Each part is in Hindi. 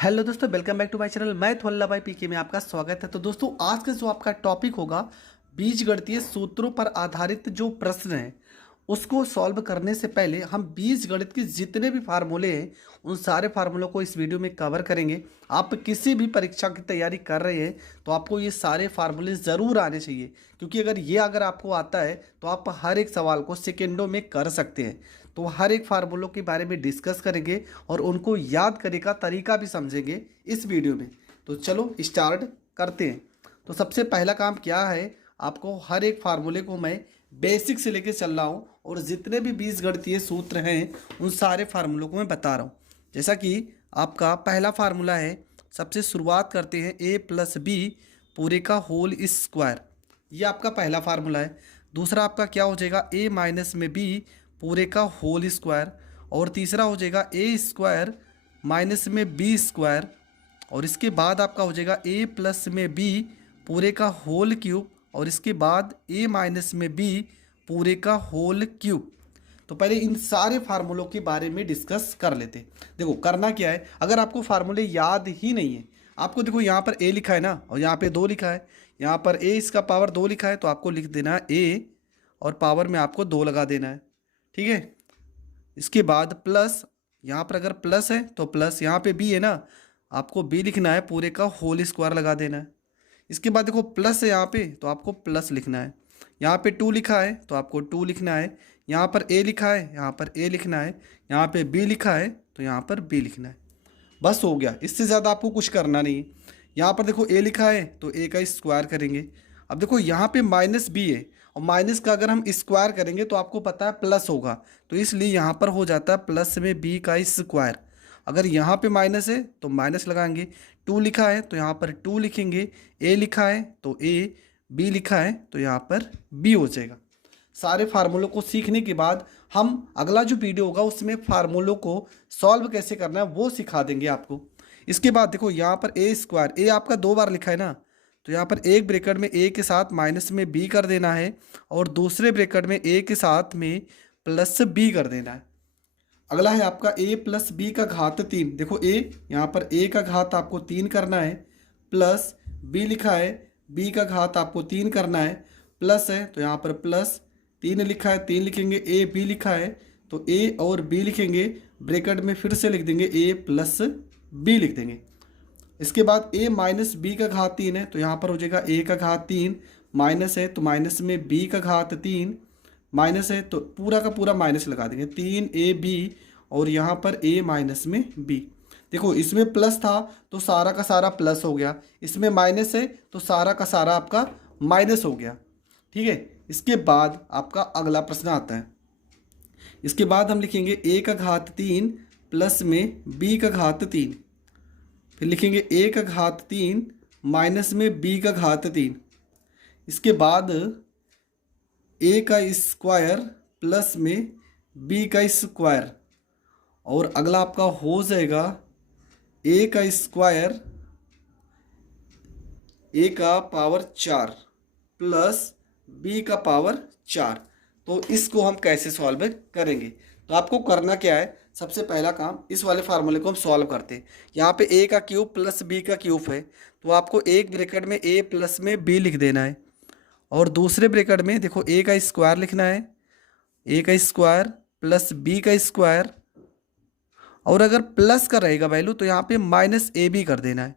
हेलो दोस्तों, welcome back to my channel. मैं थोल्ला भाई पीके में आपका स्वागत है। तो दोस्तों, आज का जो आपका टॉपिक होगा बीजगणितीय सूत्रों पर आधारित जो प्रश्न है उसको सॉल्व करने से पहले हम बीजगणित के जितने भी फार्मूले हैं उन सारे फार्मूलों को इस वीडियो में कवर करेंगे। आप किसी भी परीक्षा की तैयारी कर रहे हैं तो आपको ये सारे फार्मूले ज़रूर आने चाहिए, क्योंकि अगर आपको आता है तो आप हर एक सवाल को सेकेंडों में कर सकते हैं। तो हर एक फार्मूलों के बारे में डिस्कस करेंगे और उनको याद करने का तरीका भी समझेंगे इस वीडियो में। तो चलो स्टार्ट करते हैं। तो सबसे पहला काम क्या है, आपको हर एक फार्मूले को मैं बेसिक से लेके चल रहा हूँ और जितने भी बीजगणितीय सूत्र हैं उन सारे फार्मूलों को मैं बता रहा हूँ। जैसा कि आपका पहला फार्मूला है, सबसे शुरुआत करते हैं a प्लस बी पूरे का होल स्क्वायर। ये आपका पहला फार्मूला है। दूसरा आपका क्या हो जाएगा, a माइनस में b पूरे का होल स्क्वायर। और तीसरा हो जाएगा ए स्क्वायर माइनस में बी स्क्वायर। और इसके बाद आपका हो जाएगा a प्लस में बी पूरे का होल क्यूब। और इसके बाद a माइनस में बी पूरे का होल क्यूब। तो पहले इन सारे फार्मूलों के बारे में डिस्कस कर लेते हैं। देखो करना क्या है, अगर आपको फार्मूले याद ही नहीं है, आपको देखो यहाँ पर a लिखा है ना और यहाँ पे 2 लिखा है, यहाँ पर a इसका पावर 2 लिखा है तो आपको लिख देना है a और पावर में आपको 2 लगा देना है। ठीक है, इसके बाद प्लस, यहाँ पर अगर प्लस है तो प्लस, यहाँ पे बी है ना, आपको बी लिखना है, पूरे का होल स्क्वायर लगा देना है। इसके बाद देखो प्लस है यहाँ पे तो आपको प्लस लिखना है। यहाँ पे 2 लिखा है तो आपको 2 लिखना है। यहाँ पर ए लिखा है, यहाँ पर ए लिखना है। यहाँ पे बी लिखा है तो यहाँ पर बी लिखना है। बस हो गया, इससे ज़्यादा आपको कुछ करना नहीं है। यहाँ पर देखो ए लिखा है तो ए का स्क्वायर करेंगे। अब देखो यहाँ पे माइनस बी है और माइनस का अगर हम स्क्वायर करेंगे तो आपको पता है प्लस होगा, तो इसलिए यहाँ पर हो जाता है प्लस में बी का स्क्वायर। अगर यहाँ पे माइनस है तो माइनस लगाएंगे। 2 लिखा है तो यहाँ पर 2 लिखेंगे। ए लिखा है तो ए, बी लिखा है तो यहाँ पर बी हो जाएगा। सारे फार्मूलों को सीखने के बाद हम अगला जो वीडियो होगा उसमें फार्मूलों को सॉल्व कैसे करना है वो सिखा देंगे आपको। इसके बाद देखो यहाँ पर ए स्क्वायर, ए आपका 2 बार लिखा है ना, तो यहाँ पर एक ब्रैकेट में ए के साथ माइनस में बी कर देना है और दूसरे ब्रैकेट में ए के साथ में प्लस बी कर देना है। अगला है आपका a प्लस बी का घात 3। देखो a, यहाँ पर a का घात आपको 3 करना है, प्लस b लिखा है, b का घात आपको 3 करना है, प्लस है तो यहाँ पर प्लस 3 लिखा है, 3 लिखेंगे। a b लिखा है तो a और b लिखेंगे, ब्रैकेट में फिर से लिख देंगे a प्लस b लिख देंगे। इसके बाद a माइनस बी का घात 3 है तो यहाँ पर हो जाएगा a का घात 3, माइनस है तो माइनस में b का घात 3, माइनस है तो पूरा का पूरा माइनस लगा देंगे, 3ab और यहाँ पर a माइनस में b। देखो इसमें प्लस था तो सारा का सारा प्लस हो गया, इसमें माइनस है तो सारा का सारा आपका माइनस हो गया। ठीक है, इसके बाद आपका अगला प्रश्न आता है। इसके बाद हम लिखेंगे a का घात 3 प्लस में b का घात 3, फिर लिखेंगे a का घात 3 माइनस में b का घात 3। इसके बाद a का स्क्वायर प्लस में b का स्क्वायर। और अगला आपका हो जाएगा a का स्क्वायर, a का पावर 4 प्लस b का पावर 4। तो इसको हम कैसे सॉल्व करेंगे, तो आपको करना क्या है, सबसे पहला काम इस वाले फार्मूले को हम सॉल्व करते हैं। यहाँ पे a का क्यूब प्लस b का क्यूब है तो आपको एक ब्रैकेट में a प्लस में b लिख देना है और दूसरे ब्रैकेट में देखो a का स्क्वायर लिखना है, a का स्क्वायर प्लस b का स्क्वायर। और अगर प्लस का रहेगा वैल्यू तो यहाँ पे माइनस ए बी कर देना है।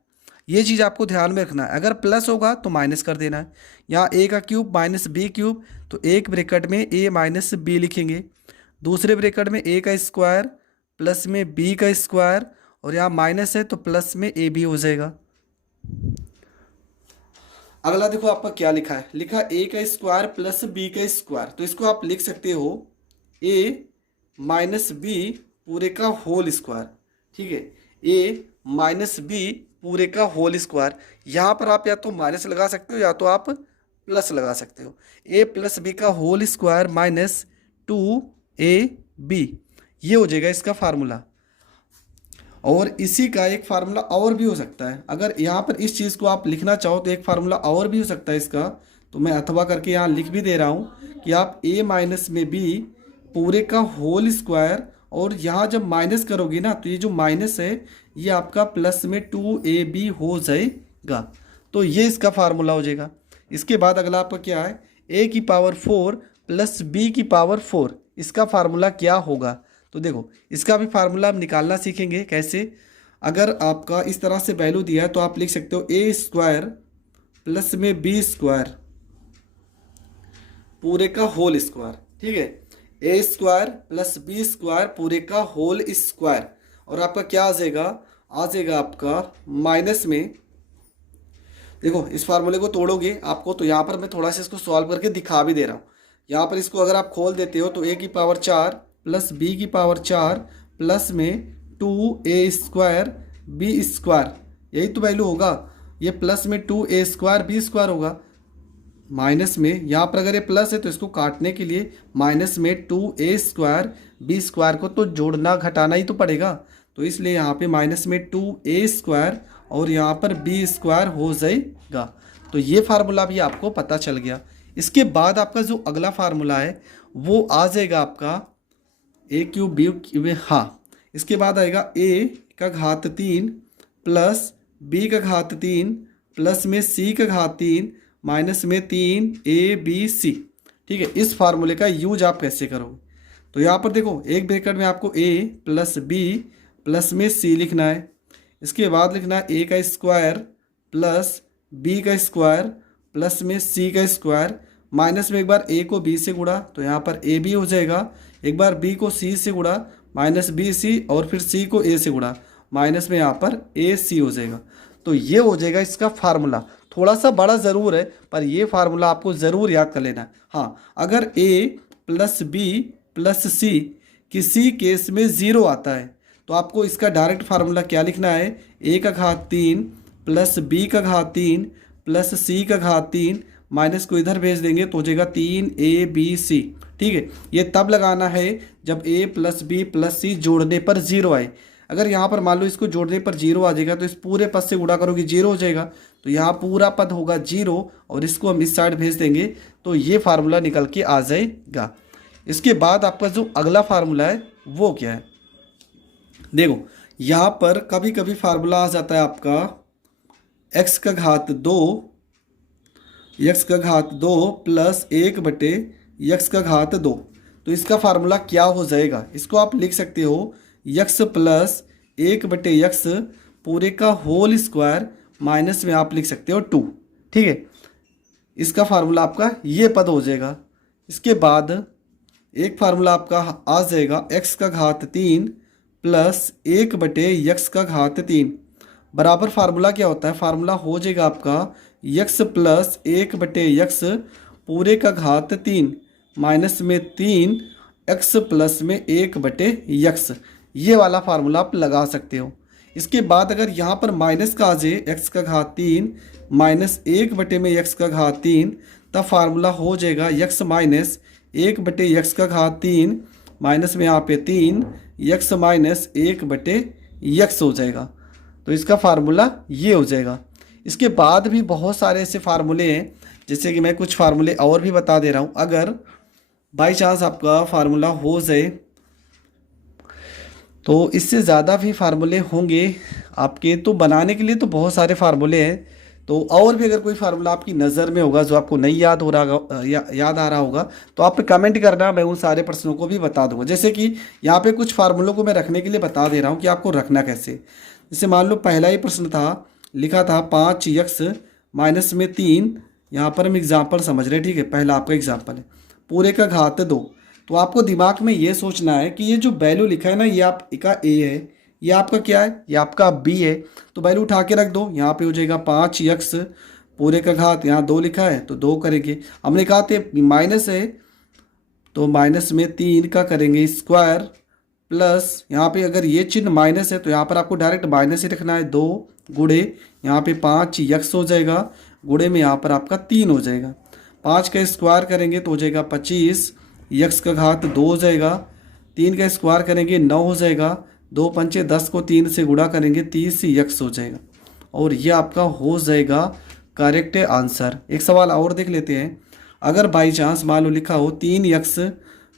ये चीज़ आपको ध्यान में रखना है, अगर प्लस होगा तो माइनस कर देना है। यहाँ a का क्यूब माइनस बी क्यूब तो एक ब्रैकेट में a माइनस बी लिखेंगे, दूसरे ब्रैकेट में a का स्क्वायर प्लस में b का स्क्वायर और यहाँ माइनस है तो प्लस में ए बी हो जाएगा। अगला देखो आपका क्या लिखा है, लिखा a का स्क्वायर प्लस b का स्क्वायर। तो इसको आप लिख सकते हो a माइनस बी पूरे का होल स्क्वायर। ठीक है, a माइनस बी पूरे का होल स्क्वायर। यहाँ पर आप या तो माइनस लगा सकते हो या तो आप प्लस लगा सकते हो। a प्लस बी का होल स्क्वायर माइनस 2ab, ये हो जाएगा इसका फार्मूला। और इसी का एक फार्मूला और भी हो सकता है, अगर यहाँ पर इस चीज़ को आप लिखना चाहो तो एक फार्मूला और भी हो सकता है इसका, तो मैं अथवा करके यहाँ लिख भी दे रहा हूँ कि आप a माइनस में b पूरे का होल स्क्वायर और यहाँ जब माइनस करोगे ना तो ये जो माइनस है ये आपका प्लस में 2ab हो जाएगा। तो ये इसका फार्मूला हो जाएगा। इसके बाद अगला आपका क्या है, a की पावर 4 प्लस b की पावर 4, इसका फार्मूला क्या होगा। तो देखो इसका भी फार्मूला आप निकालना सीखेंगे कैसे। अगर आपका इस तरह से वैल्यू दिया है तो आप लिख सकते हो a स्क्वायर प्लस में b स्क्वायर पूरे का होल स्क्वायर, ठीक है, ए स्क्वायर प्लस बी स्क्वायर पूरे का होल स्क्वायर। और आपका क्या आ जाएगा आपका माइनस में, देखो इस फार्मूले को तोड़ोगे आपको, तो यहाँ पर मैं थोड़ा सा इसको सॉल्व करके दिखा भी दे रहा हूँ। यहाँ पर इसको अगर आप खोल देते हो तो ए की पावर 4 प्लस बी की पावर 4 प्लस में 2a स्क्वायर बी स्क्वायर, यही तो वैल्यू होगा। ये प्लस में 2a स्क्वायर बी स्क्वायर होगा, माइनस में यहाँ पर अगर ये प्लस है तो इसको काटने के लिए माइनस में 2a स्क्वायर बी स्क्वायर को तो जोड़ना घटाना ही तो पड़ेगा। तो इसलिए यहाँ पे माइनस में 2a स्क्वायर और यहाँ पर बी स्क्वायर हो जाएगा। तो ये फार्मूला भी आपको पता चल गया। इसके बाद आपका जो अगला फार्मूला है वो आ जाएगा आपका a क्यूब बी क्यूब, हाँ इसके बाद आएगा a का घात 3 प्लस b का घात 3 प्लस में c का घात 3 माइनस में 3abc, ठीक है। इस फार्मूले का यूज आप कैसे करोगे, तो यहाँ पर देखो एक ब्रैकेट में आपको a प्लस b प्लस में c लिखना है। इसके बाद लिखना है a का स्क्वायर प्लस b का स्क्वायर प्लस में c का स्क्वायर, माइनस में एक बार a को b से गुणा तो यहाँ पर ab हो जाएगा, एक बार b को c से गुणा माइनस bc और फिर c को a से गुणा माइनस में यहाँ पर ac हो जाएगा। तो ये हो जाएगा इसका फार्मूला। थोड़ा सा बड़ा ज़रूर है पर ये फार्मूला आपको ज़रूर याद कर लेना है। हाँ, अगर a प्लस बी प्लस सी किसी केस में 0 आता है तो आपको इसका डायरेक्ट फार्मूला क्या लिखना है, a का घात 3 प्लस b का घात 3 प्लस c का घात 3, माइनस को इधर भेज देंगे तो हो जाएगा 3abc, ठीक है। ये तब लगाना है जब a प्लस बी प्लस सी जोड़ने पर 0 आए। अगर यहाँ पर मान लो इसको जोड़ने पर 0 आ जाएगा तो इस पूरे पद से गुणा करोगे 0 हो जाएगा, तो यहाँ पूरा पद होगा 0 और इसको हम इस साइड भेज देंगे तो ये फार्मूला निकल के आ जाएगा। इसके बाद आपका जो अगला फार्मूला है वो क्या है, देखो यहाँ पर कभी कभी फार्मूला आ जाता है आपका x का घात 2 प्लस 1/x का घात 2। तो इसका फार्मूला क्या हो जाएगा, इसको आप लिख सकते हो x प्लस 1/x पूरे का होल स्क्वायर माइनस में आप लिख सकते हो 2, ठीक है। इसका फार्मूला आपका ये पद हो जाएगा। इसके बाद एक फार्मूला आपका आ जाएगा x का घात 3 प्लस 1/x का घात 3 बराबर फार्मूला क्या होता है, फार्मूला हो जाएगा आपका x प्लस 1/x पूरे का घात 3 माइनस में 3x प्लस में 1/x, ये वाला फार्मूला आप लगा सकते हो। इसके बाद अगर यहाँ पर माइनस का आ जाए x का घात 3 माइनस 1/x का घात 3, तब फार्मूला हो जाएगा x माइनस 1/x का घात 3 माइनस में यहाँ पे 3x माइनस 1/x हो जाएगा। तो इसका फार्मूला ये हो जाएगा। इसके बाद भी बहुत सारे ऐसे फार्मूले हैं, जैसे कि मैं कुछ फार्मूले और भी बता दे रहा हूँ। अगर बाई चांस आपका फार्मूला हो जाए तो इससे ज़्यादा भी फार्मूले होंगे आपके, तो बनाने के लिए तो बहुत सारे फार्मूले हैं। तो और भी अगर कोई फार्मूला आपकी नज़र में होगा जो आपको नहीं याद हो रहा याद आ रहा होगा तो आप कमेंट करना, मैं उन सारे प्रश्नों को भी बता दूंगा। जैसे कि यहाँ पे कुछ फार्मूलों को मैं रखने के लिए बता दे रहा हूँ कि आपको रखना कैसे। जैसे मान लो पहला ही प्रश्न था, लिखा था 5x माइनस में 3, यहाँ पर हम एग्जाम्पल समझ रहे हैं, ठीक है। पहला आपका एग्जाम्पल है पूरे का घात 2। तो आपको दिमाग में ये सोचना है कि ये जो वैल्यू लिखा है ना, ये आपका a है, ये आपका क्या है, ये आपका b है। तो वैल्यू उठा के रख दो, यहाँ पे हो जाएगा 5x पूरे का घात, यहाँ 2 लिखा है तो 2 करेंगे। हमने कहा थे माइनस है तो माइनस में 3 का करेंगे स्क्वायर प्लस, यहाँ पे अगर ये चिन्ह माइनस है तो यहाँ पर आपको डायरेक्ट माइनस ही रखना है, 2 गुणे यहाँ पे 5x हो जाएगा, गुणे में यहाँ पर आपका 3 हो जाएगा। 5 का स्क्वायर करेंगे तो हो जाएगा 25, x का घात 2 हो जाएगा, 3 का स्क्वायर करेंगे 9 हो जाएगा, 2 पंचे 10 को 3 से गुणा करेंगे 30x हो जाएगा। और ये आपका हो जाएगा करेक्ट आंसर। एक सवाल और देख लेते हैं। अगर बाई चांस मान लो लिखा हो 3x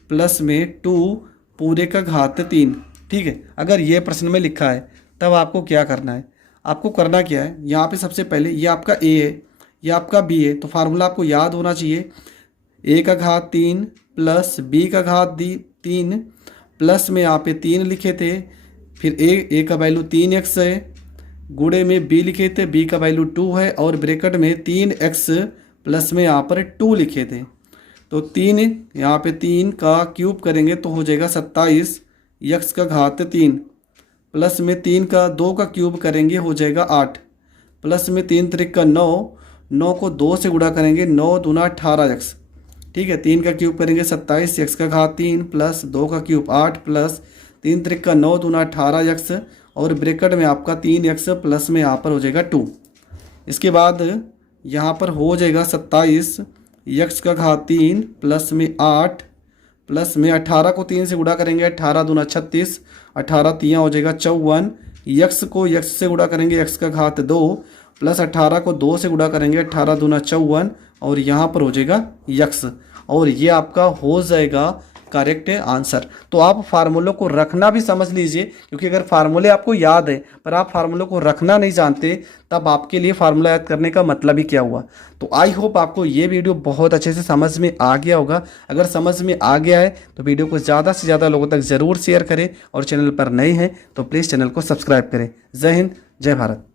प्लस में 2 पूरे का घात 3। ठीक है, अगर ये प्रश्न में लिखा है तब आपको क्या करना है, आपको करना क्या है, यहाँ पे सबसे पहले ये आपका a है, ये आपका b है, तो फार्मूला आपको याद होना चाहिए। a का घात 3 प्लस b का घात 3 प्लस में यहाँ पे 3 लिखे थे, फिर a का वैल्यू 3x है, गुणे में b लिखे थे, b का वैल्यू 2 है, और ब्रैकेट में 3x प्लस में यहाँ पर 2 लिखे थे। तो 3 यहाँ पे 3 का क्यूब करेंगे तो हो जाएगा 27 x का घात 3, प्लस में 3 का 2 का क्यूब करेंगे हो जाएगा 8, प्लस में 3 त्रिक का 9, 9 को 2 से गुणा करेंगे 9 दूना 18x। ठीक है, 3 का क्यूब करेंगे 27 x का घात 3 प्लस 2 का क्यूब 8 प्लस 3 त्रिक का 9 दूना 18x, और ब्रैकेट में आपका 3x प्लस में यहाँ पर हो जाएगा 2। इसके बाद यहाँ पर हो जाएगा 27 x का घात 3 प्लस में 8 प्लस में 18 को 3 से गुणा करेंगे 18 दूना 36, 18 3 हो जाएगा 54, x को x से गुणा करेंगे x का घात 2 प्लस 18 को 2 से गुणा करेंगे 18 दूना 54, और यहाँ पर हो जाएगा x, और ये आपका हो जाएगा करेक्ट आंसर। तो आप फार्मूलों को रखना भी समझ लीजिए, क्योंकि अगर फार्मूले आपको याद है पर आप फार्मूलों को रखना नहीं जानते तब आपके लिए फार्मूला याद करने का मतलब ही क्या हुआ। तो आई होप आपको ये वीडियो बहुत अच्छे से समझ में आ गया होगा। अगर समझ में आ गया है तो वीडियो को ज़्यादा से ज़्यादा लोगों तक ज़रूर शेयर करें, और चैनल पर नए हैं तो प्लीज़ चैनल को सब्सक्राइब करें। जय हिंद, जय भारत।